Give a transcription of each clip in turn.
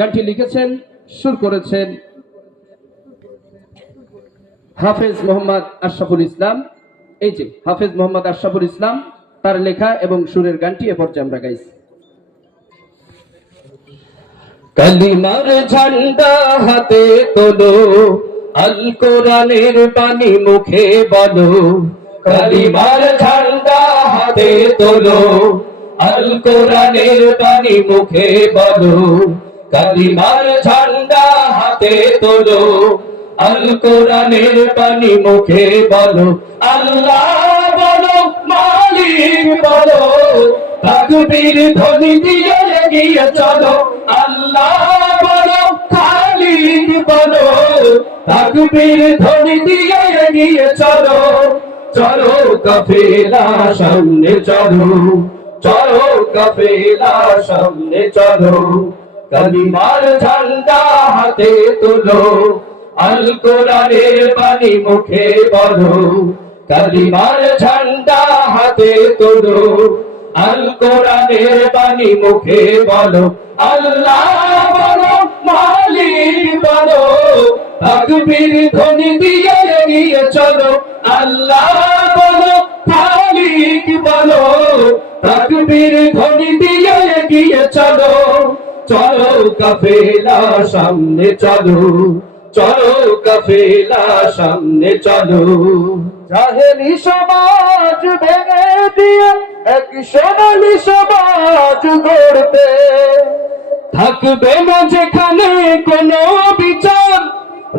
গানটি লিখেছেন, সুর করেছেন হাফেজ মোহাম্মদ আশরাফুল ইসলাম। এই যে হাফেজ মোহাম্মদ আশরাফুল ইসলাম, তার লেখা এবং সুরের গানটি এ পর্যায়ে আমরা গাইছি। কালিমার ঝান্ডা হাতে তোলো, আল কোরআনের বাণী মুখে বলো। কালিমার ঝান্ডা হাতে তোলো, আল কোরআনের বাণী মুখে বলো। কালিমার ঝান্ডা হাতে তোলো, আল কোরআনের বাণী মুখে বলো। আল্লাহ বলো, মালিক বলো, তাকবীর ধ্বনি দিয়ে এগিয়ে চলো। আল্লাহ বলো, খালিক বলো, তাকবীর ধ্বনি দিয়ে এগিয়ে চলো। চলো কাফেলা সামনে চলো, চলো কাফেলা সামনে চলো। কালিমার ঝান্ডা হাতে তোলো, আল কোরআনের বাণী মুখে বলো। কালিমার ঝান্ডা হাতে তোলো, আল কোরআনের বাণী মুখে বলো। আল্লাহ বলো, মালিক বলো, তাকবীর ধ্বনি দিয়ে এগিয়ে চলো। আল্লাহ বলো, খালিক বলো, তাকবীর ধ্বনি দিয়ে এগিয়ে চলো। চলো কাফেলা সামনে চলো, চলো কাফেলা সামনে চলো। জাহেলি সমাজ ভেঙে দিয়ে এক সোনালী সমাজ গড়তে, থাকবে না যেখানে কোনো বিচার,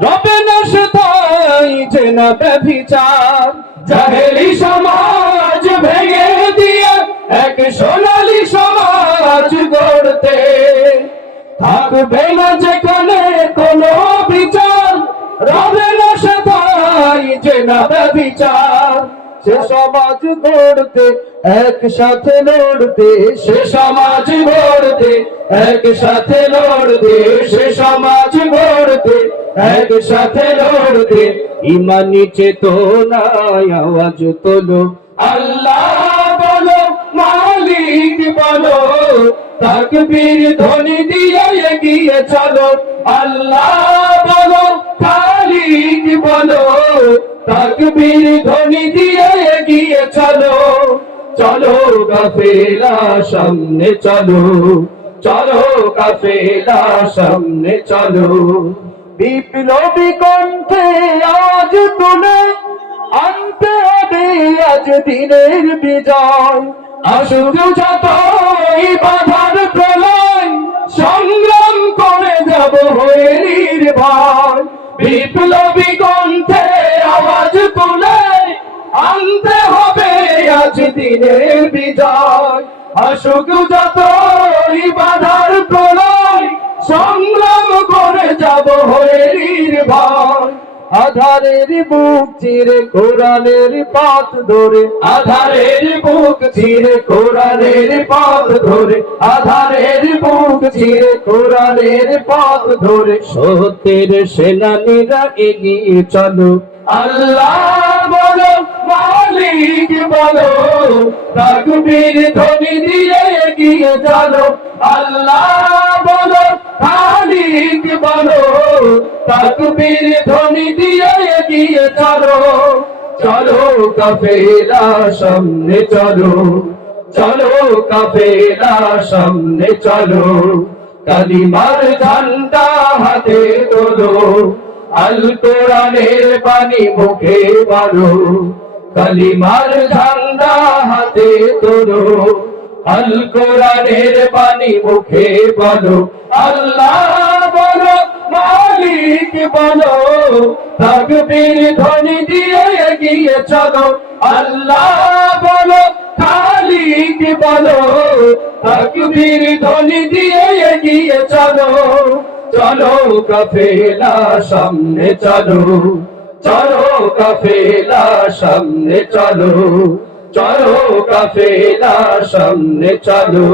রবে না সেথায় যে না ব্যভিচার। জাহেলি সমাজ ভেঙে দিয়ে এক সোনালী সমাজ গড়তে, থাকবে না যেখানে কোনো বিচার, রবে না সেথায় যে না ব্যভিচার। সে সমাজ গড়তে একসাথে লড়তে, সে সমাজ গড়তে একসাথে লড়তে, সে সমাজ গড়তে একসাথে লড়তে। ইমানি চেতনায় আওয়াজ তোলো, আল্লাহ বলো, মালিক বলো, তাকবীর ধ্বনি দিয়ে এগিয়ে চলো। আল্লাহ বলো, খালিক বলো, তাকবীর ধ্বনি দিয়ে এগিয়ে চলো। চলো কাফেলা সামনে চলো, চলো কাফেলা সামনে চলো। বিপ্লবী কণ্ঠে আজ তুলে আনতে হবে আজ দিনের বিজয়। আসুক যতই বাধার প্রলয়, সংগ্রাম করে যাব হয়ে নির্ভয়। বিপ্লবী কণ্ঠে আওয়াজ তুলে আনতে হবে আজ দিনের বিজয়। আসুক যতই বাধার প্রলয়, সংগ্রাম করে যাব হয়ে নির্ভয়। আধারের বুক চিরে কোরআনের পথ ধরে, আধারের বুক চিরে কোরআনের পথ ধরে, আধারের বুক চিরে কোরআনের পথ ধরে। সত্যের সেনানীরা এগিয়ে চলো। আল্লাহ বলো, মালিক বলো, তাকবীর ধ্বনি দিয়ে এগিয়ে চলো। আল্লাহ বলো, খালিক বলো, তাকবীর ধ্বনি দিয়ে এগিয়ে চলো। চলো কাফেলা সামনে চলো, চলো কাফেলা সামনে চলো। কালিমার ঝান্ডা হাতে তোলো, আল কোরআনের বাণী মুখে বলো। কালিমার ঝান্ডা হাতে তোলো, আল কোরআনের বাণী মুখে বলো। আল্লাহ বলো, মালিক বলো, তাকবীর ধ্বনি দিয়ে এগিয়ে চলো। আল্লাহ বলো, খালিক বলো, তাকবীর ধ্বনি দিয়ে এগিয়ে চলো। চলো কাফেলা সামনে চলো, চলো কাফেলা সামনে চলো, চলো কাফেলা সামনে চলো।